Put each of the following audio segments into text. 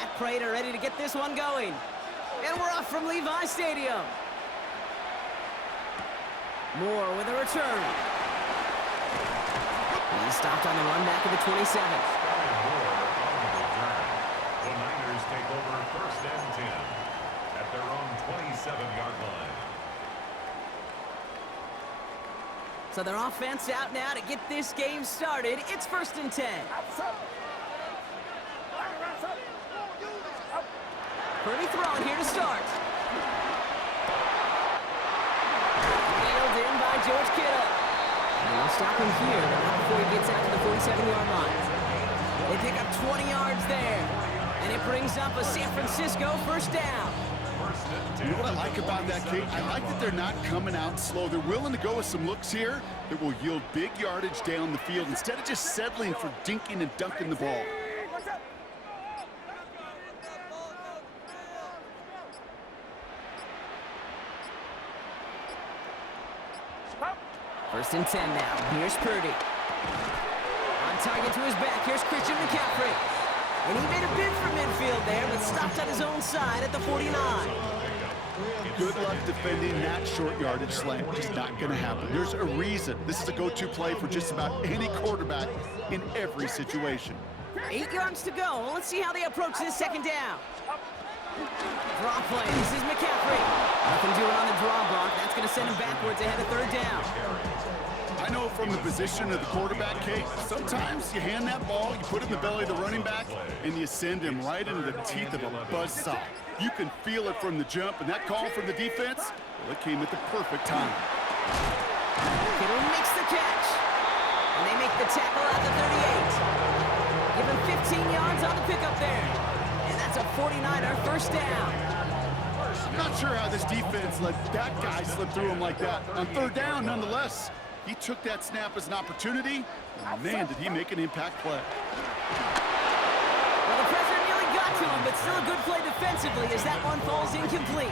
Matt Prater ready to get this one going. And we're off from Levi Stadium. Moore with a return. He's stopped on the run back of the 27. The Niners take over 1st and 10 at their own 27-yard line. So their offense out now to get this game started. It's 1st and 10. Purdy throwing here to start. Nailed in by George Kittle. And they'll stop him here, but not before he gets out to the 47-yard line. They pick up 20 yards there. And it brings up a San Francisco 1st down. You know what I like about that, Kate? I like that they're not coming out slow. They're willing to go with some looks here that will yield big yardage down the field instead of just settling for dinking and dunking the ball. First and 10 now. Here's Purdy. On target to his back. Here's Christian McCaffrey. And he made a bid for midfield there, but stopped on his own side at the 49. Good luck defending that short yardage slant. Just not going to happen. There's a reason. This is a go-to play for just about any quarterback in every situation. 8 yards to go. Let's see how they approach this 2nd down. Draw play. This is McCaffrey. Nothing doing on the draw block. That's going to send him backwards ahead of 3rd down. I know from the position of the quarterback, Kate, sometimes you hand that ball, you put it in the belly of the running back, and you send him right into the teeth of a buzzsaw. You can feel it from the jump, and that call from the defense, well, it came at the perfect time. Kittle makes the catch. And they make the tackle at the 38. Give him 15 yards on the pickup there. And that's a 49er 1st down. I'm not sure how this defense let that guy slip through him like that. On 3rd down, nonetheless, he took that snap as an opportunity, and man, did he make an impact play. Well, the pressure nearly got to him, but still a good play defensively as that one falls incomplete.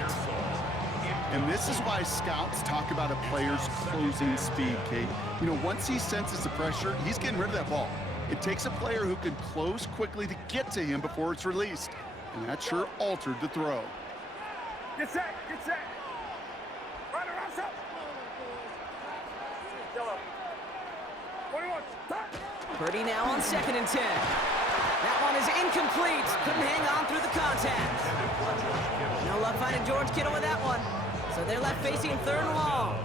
And this is why scouts talk about a player's closing speed, Kate. You know, once he senses the pressure, he's getting rid of that ball. It takes a player who can close quickly to get to him before it's released, and that sure altered the throw. Get set, get set. Right around, stop. 21, stop. Purdy now on 2nd and 10. That one is incomplete. Couldn't hang on through the contact. No luck finding George Kittle with that one. So they're left facing 3rd and long.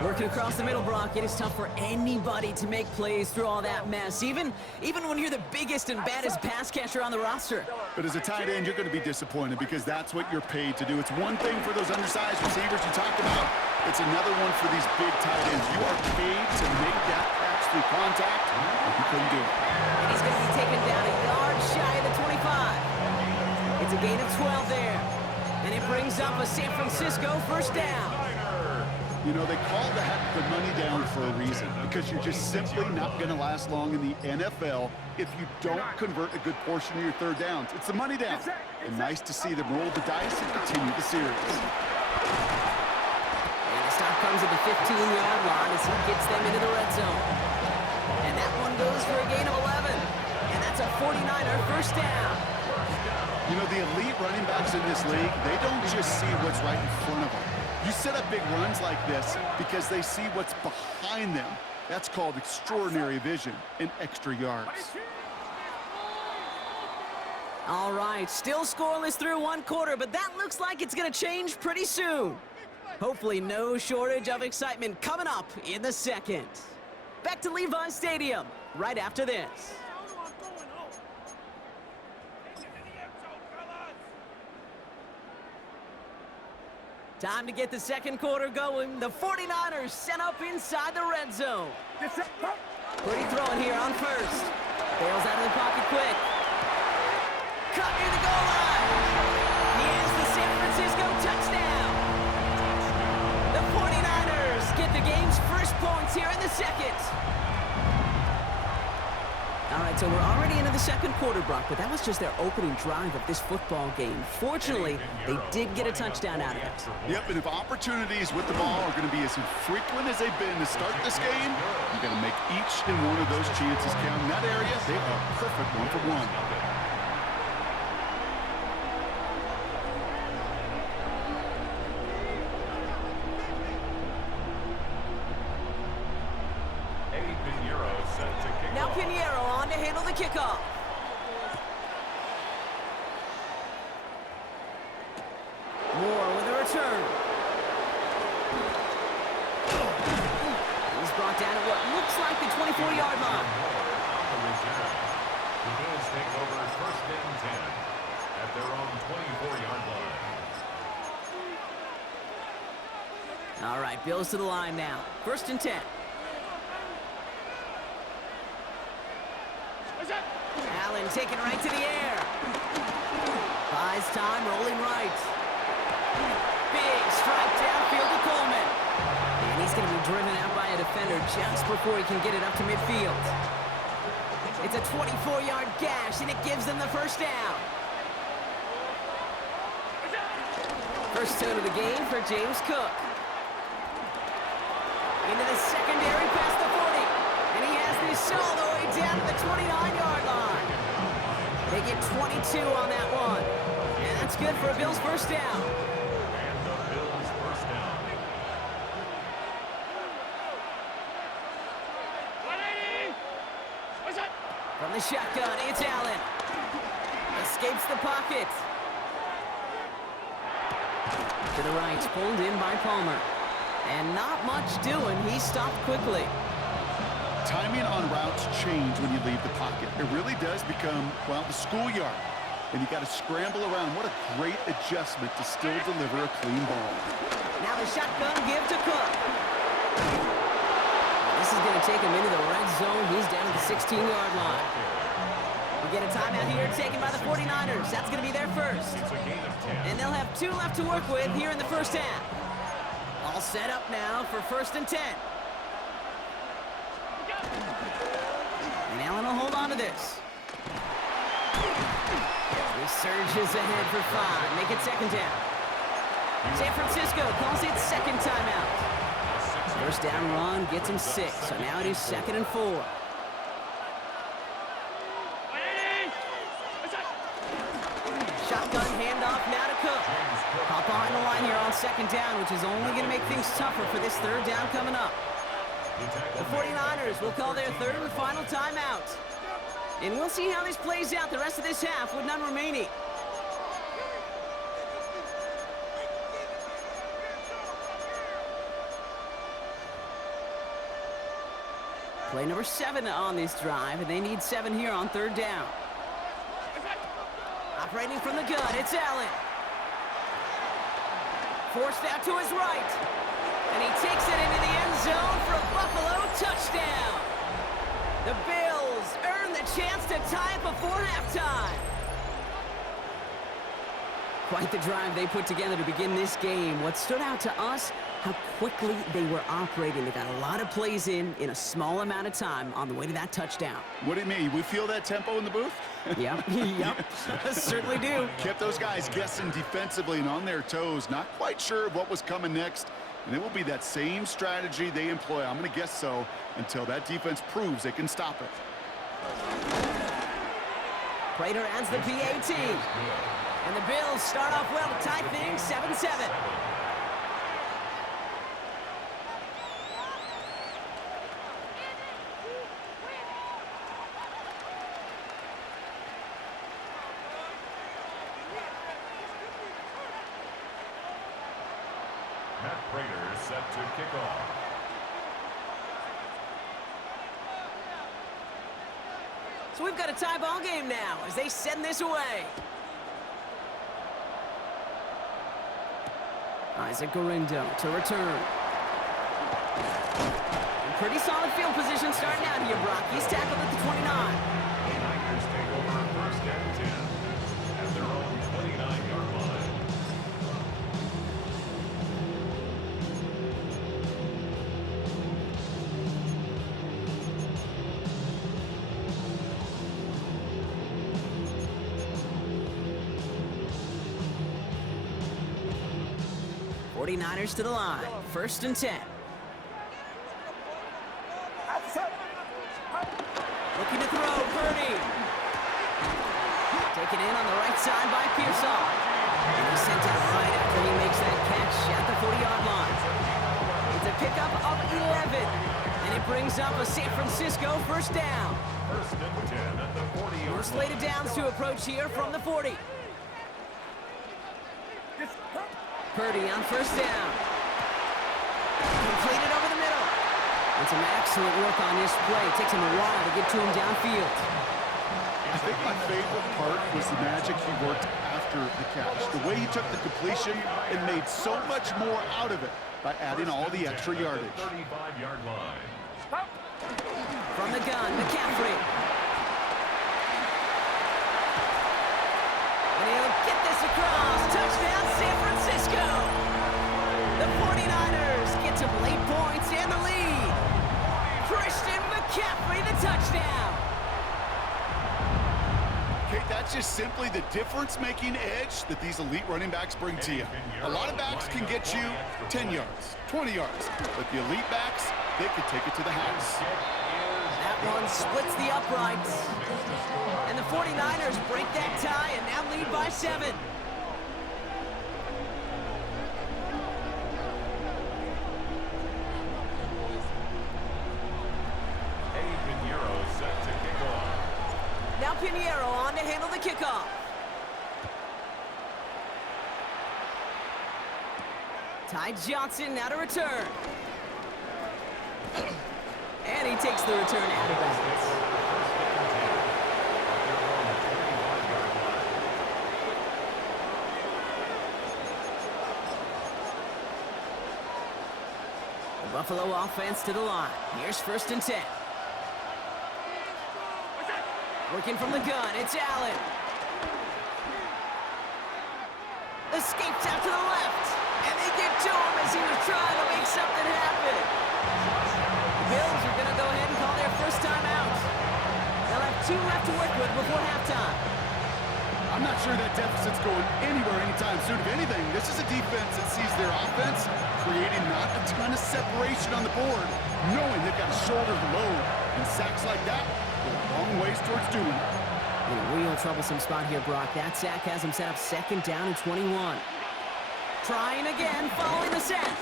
Working across the middle, Brock, it is tough for anybody to make plays through all that mess, even when you're the biggest and baddest pass catcher on the roster. But as a tight end, you're going to be disappointed because that's what you're paid to do. It's one thing for those undersized receivers you talked about. It's another one for these big tight ends. You are paid to make that catch through contact, and you couldn't do it. And he's going to be taken down a yard shy of the 25. It's a gain of 12 there. And it brings up a San Francisco 1st down. You know, they call that the money down for a reason, because you're just simply not going to last long in the NFL if you don't convert a good portion of your 3rd downs. It's the money down. And nice to see them roll the dice and continue the series. And the stop comes at the 15-yard line as he gets them into the red zone. And that one goes for a gain of 11. And that's a 49er 1st down. You know, the elite running backs in this league, they don't just see what's right in front of them. You set up big runs like this because they see what's behind them. That's called extraordinary vision and extra yards. All right, still scoreless through 1 quarter, but that looks like it's going to change pretty soon. Hopefully no shortage of excitement coming up in the 2nd. Back to Levi Stadium right after this. Time to get the 2nd quarter going. The 49ers sent up inside the red zone. Purdy throwing here on 1st. Bails out of the pocket quick. Cut near the goal line. He has the San Francisco touchdown. The 49ers get the game's first points here in the 2nd. All right, so we're already into the 2nd quarter, Brock, but that was just their opening drive of this football game. Fortunately, they did get a touchdown out of it. Yep, and if opportunities with the ball are going to be as infrequent as they've been to start this game, you're going to make each and one of those chances count. In that area, they are perfect 1-for-1. Now Pinheiro on to handle the kickoff. Moore with a return. He's brought down at what looks like the 24-yard line. The Bills take over first and 10 at their own 24-yard line. All right, Bills to the line now. First and 10. Allen taken right to the air. Buys time, rolling right. Big strike downfield to Coleman. And he's going to be driven out by a defender just before he can get it up to midfield. It's a 24-yard gash, and it gives them the first down. First down of the game for James Cook. Into the secondary past the 40. And he has this all the way down to the 29-yard line. They get 22 on that one. And that's good for a Bills first down. And the Bills first down. From the shotgun, it's Allen. Escapes the pocket. To the right, pulled in by Palmer. And not much doing. He stopped quickly. Timing on routes change when you leave the pocket. It really does become, well, the schoolyard. And you got to scramble around. What a great adjustment to still deliver a clean ball. Now the shotgun give to Cook. This is going to take him into the red zone. He's down at the 16-yard line. We get a timeout here taken by the 49ers. That's going to be their first. It's a gain of 10. And they'll have 2 left to work with here in the first half. All set up now for first and 10. And Allen will hold on to this. He surges ahead for 5. Make it second down. San Francisco calls it second timeout. First down run gets him 6. So now it is second and 4. Shotgun handoff now to Cook. Hop on the line here on second down, which is only going to make things tougher for this third down coming up. The 49ers will call their third and final timeout. And we'll see how this plays out the rest of this half with none remaining. Play number 7 on this drive, and they need 7 here on third down. Operating from the gun, it's Allen. Forced out to his right. And he takes it into the end zone for a Buffalo touchdown. The Bills earn the chance to tie it before halftime. Quite the drive they put together to begin this game. What stood out to us, how quickly they were operating. They got a lot of plays in a small amount of time on the way to that touchdown. What do you mean? We feel that tempo in the booth? Yep, yep, certainly do. Kept those guys guessing defensively and on their toes, not quite sure of what was coming next. And it will be that same strategy they employ, I'm going to guess so, until that defense proves they can stop it. Prater adds the PAT. And the Bills start off well to tie things 7-7. Matt Prater is set to kick off. So we've got a tie ball game now as they send this away. Isaac Gorindo to return. Pretty solid field position starting out here, Brock. He's tackled at the 29. The Niners take over first and 10 at their own 29-yard line. Niners to the line. First and 10. Looking to throw, Purdy. Taken in on the right side by Pearsall. And he's sent out right after he makes that catch at the 40-yard line. It's a pickup of 11. And it brings up a San Francisco first down. First and 10 at the 40-yard More slated downs to approach here from the 40. Purdy on first down. Completed over the middle. And some excellent work on this play. It takes him a while to get to him downfield. I think my favorite part was the magic he worked after the catch. The way he took the completion and made so much more out of it by adding all the extra yardage. 35-yard line. From the gun, McCaffrey. And he'll get this across. Touchdown, San Francisco. The 49ers get some late points and the lead. Christian McCaffrey, the touchdown. Okay, that's just simply the difference-making edge that these elite running backs bring to you. A lot of backs can get you 10 yards, 20 yards, but the elite backs, they can take it to the house. That one splits the uprights. And the 49ers break that tie and now lead by 7. Set to kick off. Now Pinheiro on to handle the kickoff. Ty Johnson now to return. And he takes the return out of bounds. The Buffalo offense to the line. Here's first and 10. Working from the gun, it's Allen. Escapes out to the left. And they get to him as he was trying to make something happen. The Bills are going to go ahead and call their first timeout. They'll have 2 left to work with before halftime. I'm not sure that deficit's going anywhere anytime soon. If anything, this is a defense that sees their offense creating not a ton of separation on the board, knowing they've got to shoulder the load. And sacks like that go a long ways towards doing it. In a real troublesome spot here, Brock. That sack has him set up second down and 21. Trying again, following the sack.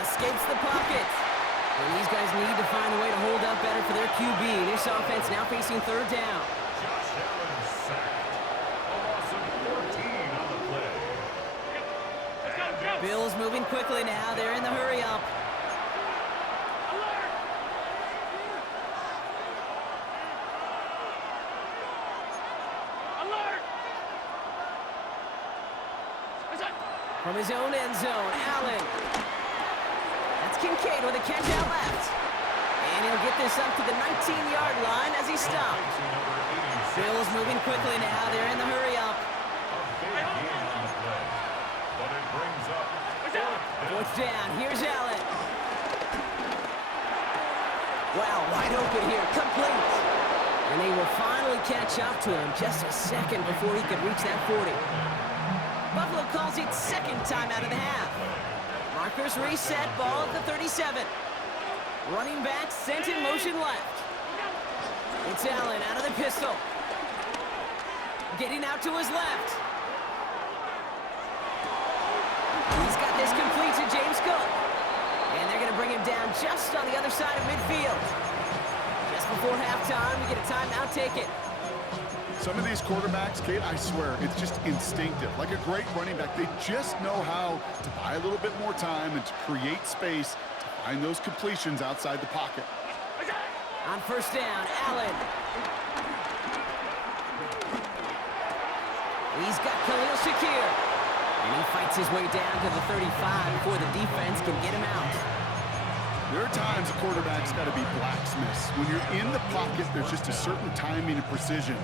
Escapes the pocket. And these guys need to find a way to hold up better for their QB. This offense now facing third down. Josh Allen sacked. A loss of 14 on the play. Bills moving quickly now. They're in the hurry up. From his own end zone, Allen. That's Kincaid with a catch out left. And he'll get this up to the 19-yard line as he stopped. Bills moving quickly now. They're in the hurry up. A big gain on the play. But it brings up Fourth down. Here's Allen. Wow, wide open here. Complete. And they will finally catch up to him just a second before he could reach that 40. Buffalo calls it second time out of the half. Markers reset, ball at the 37. Running back sent in motion left. It's Allen out of the pistol. Getting out to his left. He's got this complete to James Cook. And they're going to bring him down just on the other side of midfield. Just before halftime, we get a timeout taken. Some of these quarterbacks, Kate, I swear, it's just instinctive. Like a great running back, they just know how to buy a little bit more time and to create space to find those completions outside the pocket. On first down, Allen. He's got Khalil Shakir. And he fights his way down to the 35 before the defense can get him out. There are times a quarterback's got to be blacksmiths. When you're in the pocket, there's just a certain timing and precision.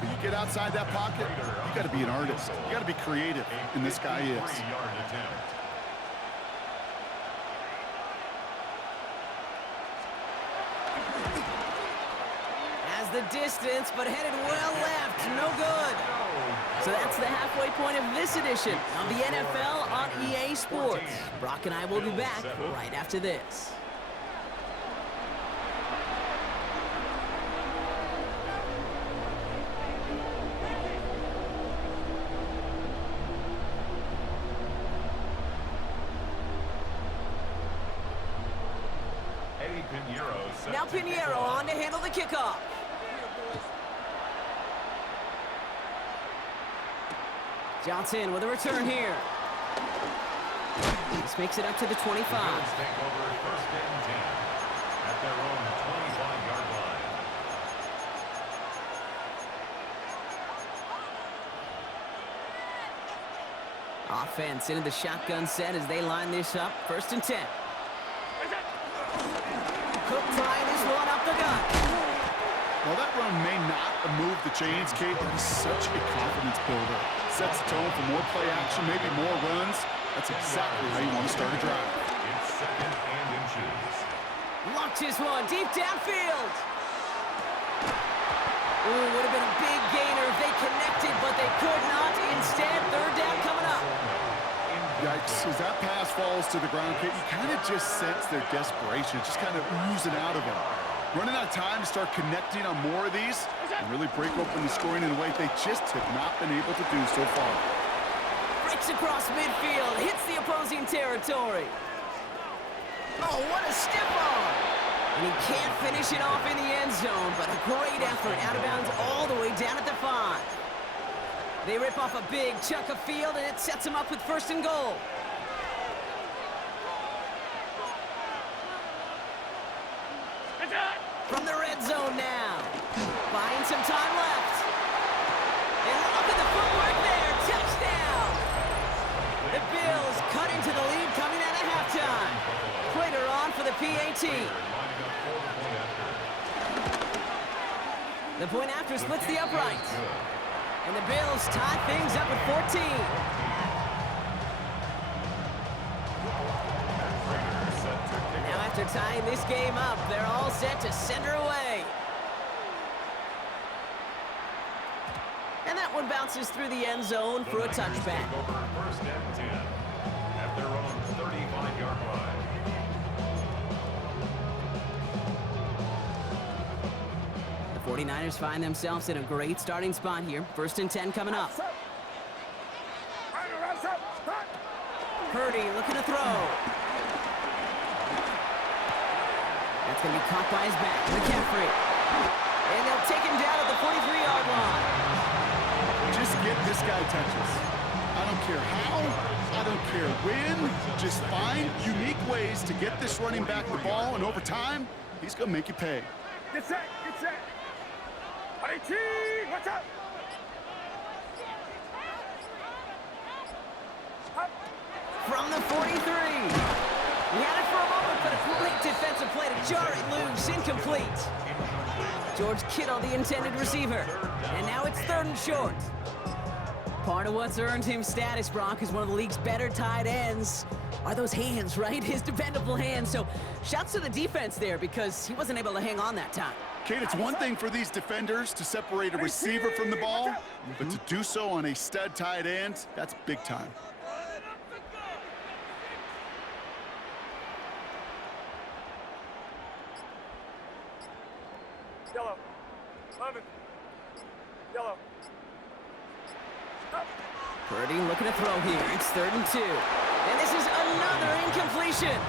When you get outside that pocket, you got to be an artist. You got to be creative, and this guy is. 3-yard attempt. Has the distance, but headed well left. No good. So that's the halfway point of this edition of the NFL on EA Sports. Brock and I will be back right after this. Now Pinheiro on to handle the kickoff. Johnson with a return here. This makes it up to the 25. Take over first and 10 at their own 25-yard line. Offense into the shotgun set as they line this up. First and 10. Cook trying this one up the gut. Well, that run may not have moved the chains, Kate, but he's such a confidence builder. Sets the tone for more play action, maybe more runs. That's exactly how you want to start a drive. It's second and inches. Launches one deep downfield. Ooh, would have been a big gainer if they connected, but they could not. Instead, third down coming up. Yikes, as that pass falls to the ground, Kate, you kind of just sense their desperation, just kind of oozing out of them. Running out of time to start connecting on more of these and really break open the scoring in a way they just have not been able to do so far. Breaks across midfield, hits the opposing territory. Oh, what a step on! And he can't finish it off in the end zone, but a great effort out of bounds all the way down at the 5. They rip off a big chunk of field, and it sets them up with first and goal. From the red zone now. Buying some time left. And look at the footwork there. Touchdown! The Bills cut into the lead coming out of halftime. Prater on for the PAT. The point after splits the upright. And the Bills tie things up at 14. Now after tying this game up, they're all set to send her away. And that one bounces through the end zone for a touchback. Take over first and 10 at their own 35-yard line. The 49ers find themselves in a great starting spot here. First and 10 coming up. Purdy looking to throw. That's going to be caught by his back. McCaffrey. And they'll take him down at the 43-yard line. Just get this guy touches. I don't care how, I don't care when. Just find unique ways to get this running back the ball, and over time, he's going to make you pay. Get set, get set. IT, what's up? From the 43. He had it for a moment, but a great defensive play to jar it loose. Incomplete. George Kittle, the intended receiver. And now it's third and short. Part of what's earned him status, Brock, is one of the league's better tight ends. Are those hands, right? His dependable hands. So shouts to the defense there because he wasn't able to hang on that time. Kate, it's one thing for these defenders to separate a receiver from the ball, but to do so on a stud tight end, that's big time. Yellow. 11. Yellow. Up. Purdy looking to throw here. It's third and 2. And this is another incompletion.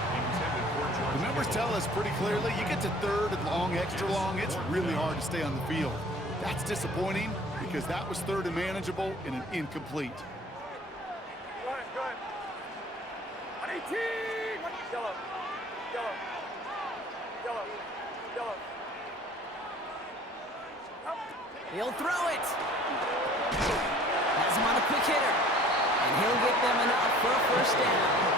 The numbers tell us pretty clearly, you get to third and long, extra long, it's really hard to stay on the field. That's disappointing because that was third and manageable and an incomplete. Go ahead, go ahead. 18. Yellow. Yellow. Yellow. Yellow. Up. He'll throw it. Has him on a quick hitter. And he'll get them enough for a first down.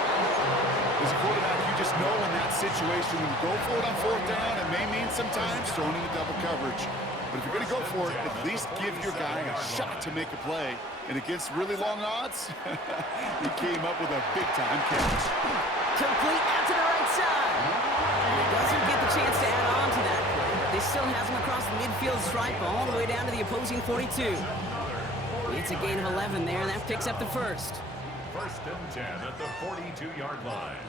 As a quarterback, you just know in that situation, when you go for it on fourth down, it may mean sometimes throwing into double coverage. But if you're going to go for it, at least give your guy a shot to make a play. And against really long odds, he came up with a big-time catch. Complete out to the right side. And he doesn't get the chance to add on to that play. But they still has him across the midfield stripe all the way down to the opposing 42. It's a gain of 11 there, and that picks up the first. First and 10 at the 42-yard line.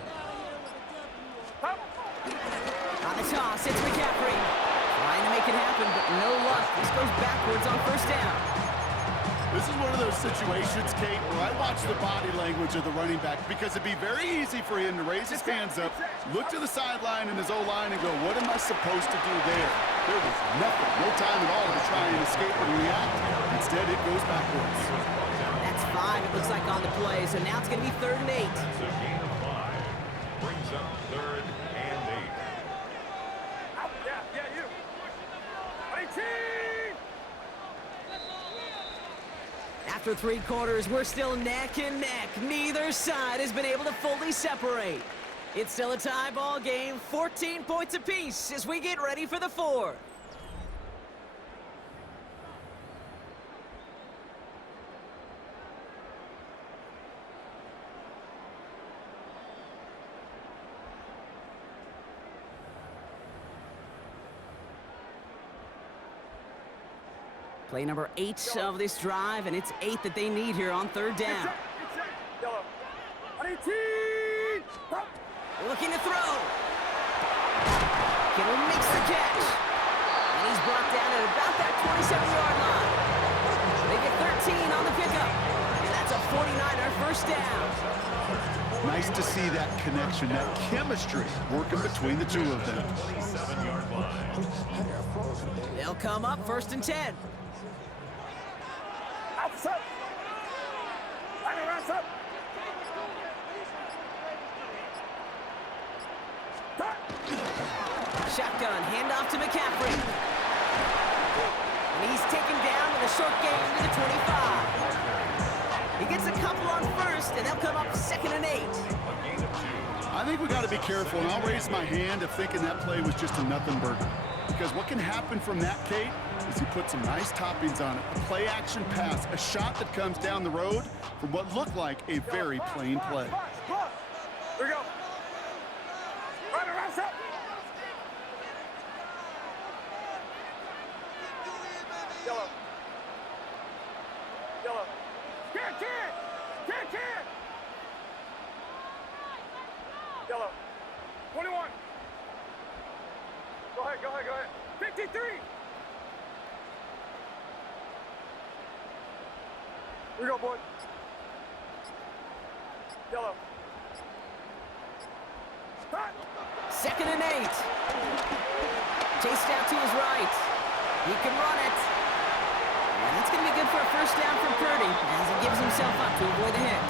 On the toss, it's McCaffrey. Trying to make it happen, but no luck. This goes backwards on first down. This is one of those situations, Kate, where I watch the body language of the running back because it'd be very easy for him to raise his hands up, look to the sideline in his O-line and go, what am I supposed to do there? There was nothing, no time at all to try and escape and react. Instead, it goes backwards. That's 5, it looks like, on the play, so now it's going to be 3rd and 8. That's a gain of 5. Brings up 3rd and 8. Out. Yeah, you. 18! After 3 quarters, we're still neck and neck. Neither side has been able to fully separate. It's still a tie ball game, 14 points apiece as we get ready for the 4th. Play number 8 of this drive, and it's 8 that they need here on 3rd down. Yellow. 18! Stop. Looking to throw. Kittle makes the catch. And he's brought down at about that 27-yard line. They get 13 on the pickup. And that's a 49er first down. Nice to see that connection, that chemistry working between the two of them. 27-yard line. They'll come up 1st and 10. Outside. Outside. Shotgun, handoff to McCaffrey. And he's taken down with a short gain to the 25. He gets a couple on 1st, and they'll come up 2nd and 8. I think we got to be careful, and I'll raise my hand if thinking that play was just a nothing burger. Because what can happen from that, Kate, is he put some nice toppings on it. A play-action pass, a shot that comes down the road from what looked like a very plain play. Here we go. Right, up. Yellow. Can't. Yellow. 21. Go ahead. 53. Here we go, boy. Yellow. Stop. 2nd and 8. Chased out to his right. He can run it. And that's going to be good for a first down from Purdy as he gives himself up to avoid the hit.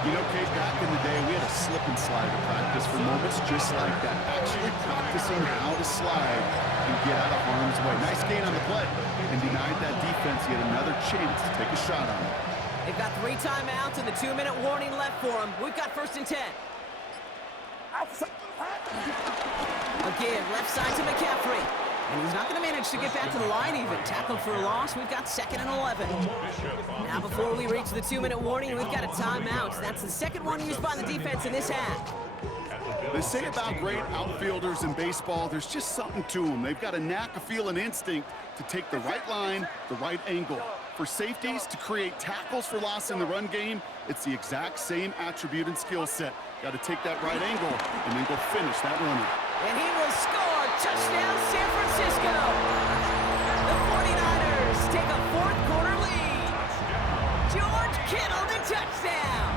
You know, Kate, back in the day, we had a slip and slide to practice for moments just like that. Actually practicing how to slide and get out of harm's way. Nice gain on the play and denied that defense yet another chance to take a shot on it. They've got 3 timeouts and the 2-minute warning left for them. We've got 1st and 10. Outside. Again, left side to McCaffrey. And he's not going to manage to get back to the line even. Tackled for a loss. We've got 2nd and 11. Now before we reach the 2-minute warning, we've got a timeout. That's the 2nd one used by the defense in this half. They say about great outfielders in baseball, there's just something to them. They've got a knack, a feel, an instinct to take the right line, the right angle. For safeties to create tackles for loss in the run game, it's the exact same attribute and skill set. Got to take that right angle and then go finish that runner. And he will score. Touchdown, San Francisco. The 49ers take a 4th quarter lead. George Kittle, the touchdown.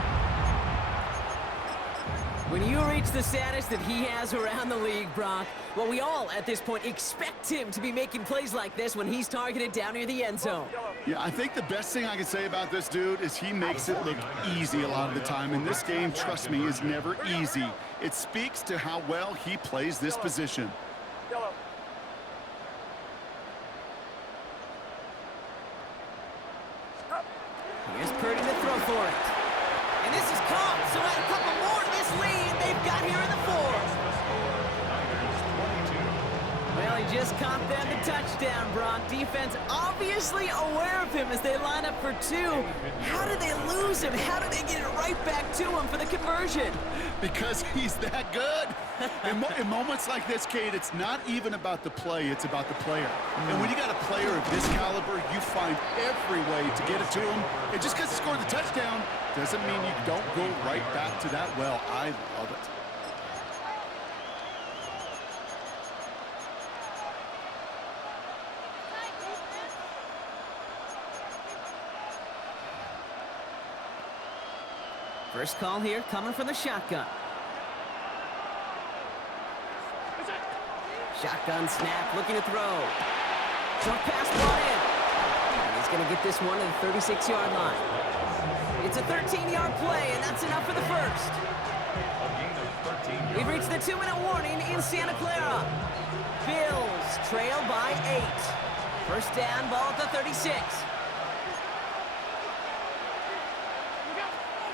When you reach the status that he has around the league, Brock, well, we all at this point expect him to be making plays like this when he's targeted down near the end zone. Yeah, I think the best thing I can say about this dude is he makes it look easy a lot of the time. And this game, trust me, is never easy. It speaks to how well he plays this position. Yellow. Here's Purdy to throw for it. And this is caught, so add a couple more to this lead they've got here in the 4th. Well, he just caught them the touchdown, Brock. Defense obviously aware of him as they line up for 2. How did they lose him? How did they get it right back to him for the conversion? Because he's that good. In moments like this, Kate, it's not even about the play, it's about the player. And when you got a player of this caliber, you find every way to get it to him. And just because he scored the touchdown doesn't mean you don't go right back to that well. I love it. First call here coming from the shotgun. Shotgun snap, looking to throw. Short pass brought in. And he's going to get this one to the 36-yard line. It's a 13-yard play, and that's enough for the first. We've reached the 2-minute warning in Santa Clara. Bills trail by 8. First down, ball at the 36.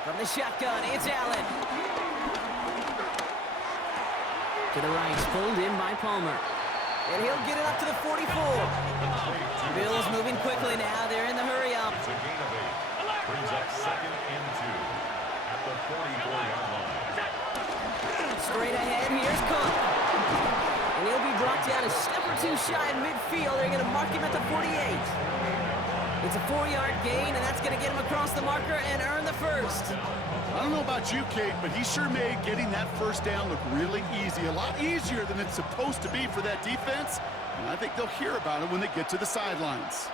From the shotgun, it's Allen. To the right, pulled in by Palmer. And he'll get it up to the 44. Bills moving quickly now. They're in the hurry up. It's a gain of 8. Brings up 2nd and 2 at the 44-yard line. Straight ahead, here's Cook. And he'll be brought down a step or two shy in midfield. They're going to mark him at the 48. It's a 4-yard gain, and that's going to get him across the marker and earn the first. I don't know about you, Kate, but he sure made getting that first down look really easy. A lot easier than it's supposed to be for that defense. And I think they'll hear about it when they get to the sidelines.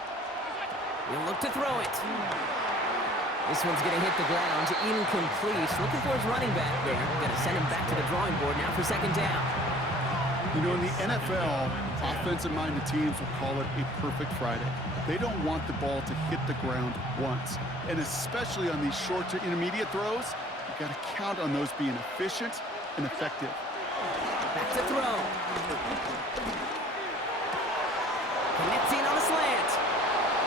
He'll look to throw it. This one's going to hit the ground. Incomplete. Looking for his running back there. Going to send him back to the drawing board now for second down. You know, in the NFL, offensive-minded teams will call it a perfect Friday. They don't want the ball to hit the ground once. And especially on these short to intermediate throws, you've got to count on those being efficient and effective. Back to throw. Connecting on a slant.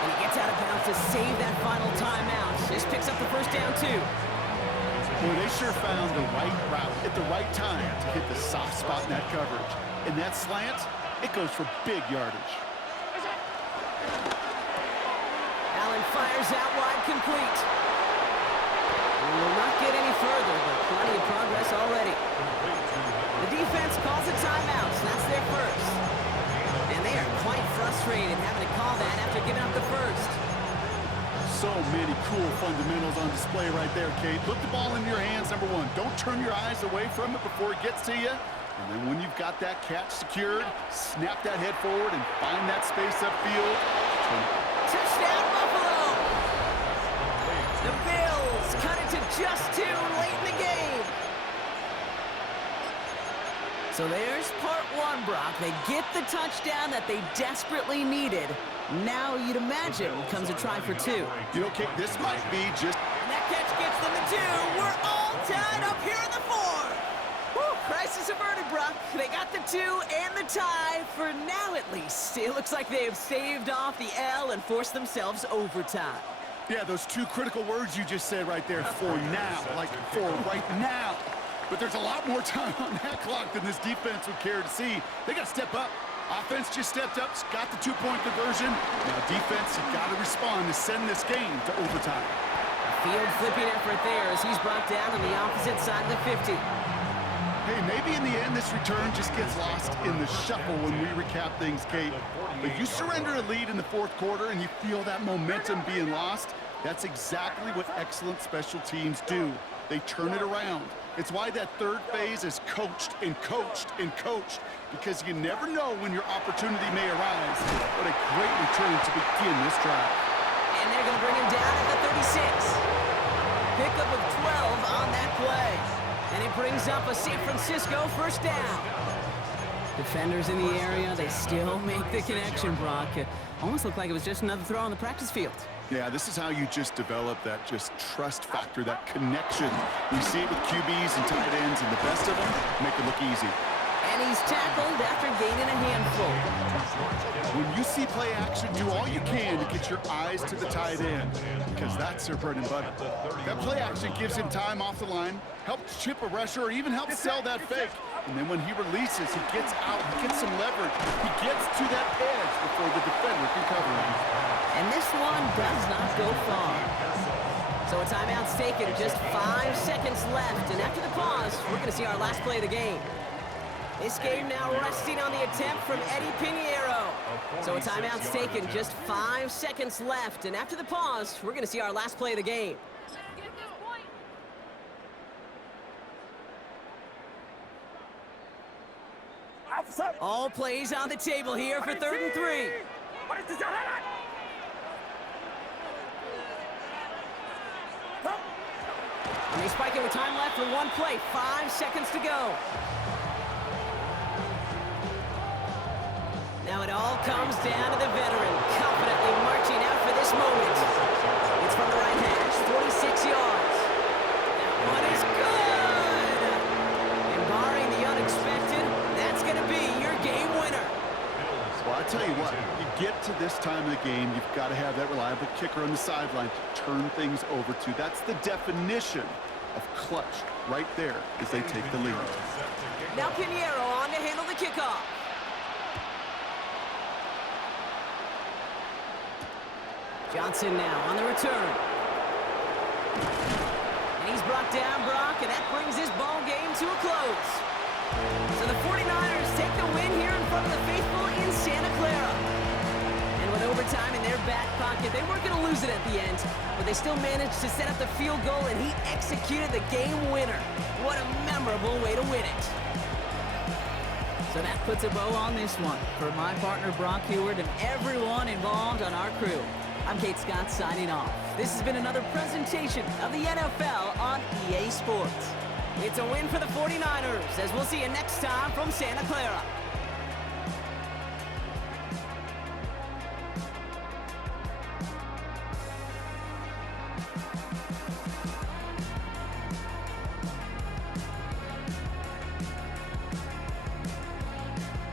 And he gets out of bounds to save that final timeout. This picks up the first down, too. Boy, they sure found the right route at the right time to hit the soft spot in that coverage. And that slant, it goes for big yardage. Allen fires out wide, complete. We will not get any further, but plenty of progress already. The defense calls a timeout, so that's their first. And they are quite frustrated having to call that after giving up the first. So many cool fundamentals on display right there, Kate. Put the ball in your hands, number one. Don't turn your eyes away from it before it gets to you. And then when you've got that catch secured, snap that head forward and find that space upfield. Touchdown, Buffalo! The Bills cut it to just 2 late in the game. So there's part 1, Brock. They get the touchdown that they desperately needed. Now you'd imagine comes a try for 2. You know, Kate, this might be just... And that catch gets them to 2. We're all tied up here in the 4. Whew, crisis averted, Brock. They got the 2 and the tie, for now at least. It looks like they have saved off the L and forced themselves overtime. Yeah, those 2 critical words you just said right there, for now, like for right now. But there's a lot more time on that clock than this defense would care to see. They got to step up. Offense just stepped up, got the 2-point conversion. Now defense, you got to respond to send this game to overtime. Field flipping effort there as he's brought down on the opposite side of the 50. Hey, maybe in the end this return just gets lost in the shuffle when we recap things, Kate. But you surrender a lead in the 4th quarter and you feel that momentum being lost. That's exactly what excellent special teams do. They turn it around. It's why that 3rd phase is coached and coached and coached, because you never know when your opportunity may arise. What a great return to begin this drive. And they're going to bring him down at the 36. Pickup of 12 on that play. And it brings up a San Francisco first down. Defenders in the area, they still make the connection, Brock. It almost looked like it was just another throw on the practice field. Yeah, this is how you just develop that just trust factor, that connection. You see it with QBs and tight ends, and the best of them make it look easy. And he's tackled after gaining a handful. When you see play action, do all you can to get your eyes to the tight end, because that's their bread and butter. That play action gives him time off the line, helps chip a rusher, or even helps sell that fake. And then when he releases, he gets out, he gets some leverage. He gets to that edge before the defender can cover him. And this one does not go far. So a timeout's taken, just 5 seconds left. And after the pause, we're going to see our last play of the game. This game now resting on the attempt from Eddie Pinheiro. So a timeout's taken, just 5 seconds left. And after the pause, we're going to see our last play of the game. All plays on the table here for 3rd and 3. And they spike it with time left for one play. 5 seconds to go. Now it all comes down to the veteran, confidently marching out for this moment. It's from the right hash, 46 yards. That one is good! And barring the unexpected, that's going to be your game winner. Well, I tell you what, you get to this time of the game, you've got to have that reliable kicker on the sideline to turn things over to. That's the definition of clutch right there as they take the lead. Now Pinheiro on to handle the kickoff. Johnson now on the return. And he's brought down, Brock, and that brings this ball game to a close. So the 49ers take the win here in front of the faithful in Santa Clara. And with overtime in their back pocket, they weren't going to lose it at the end, but they still managed to set up the field goal, and he executed the game winner. What a memorable way to win it. So that puts a bow on this one. For my partner, Brock Huard, and everyone involved on our crew, I'm Kate Scott signing off. This has been another presentation of the NFL on EA Sports. It's a win for the 49ers, as we'll see you next time from Santa Clara.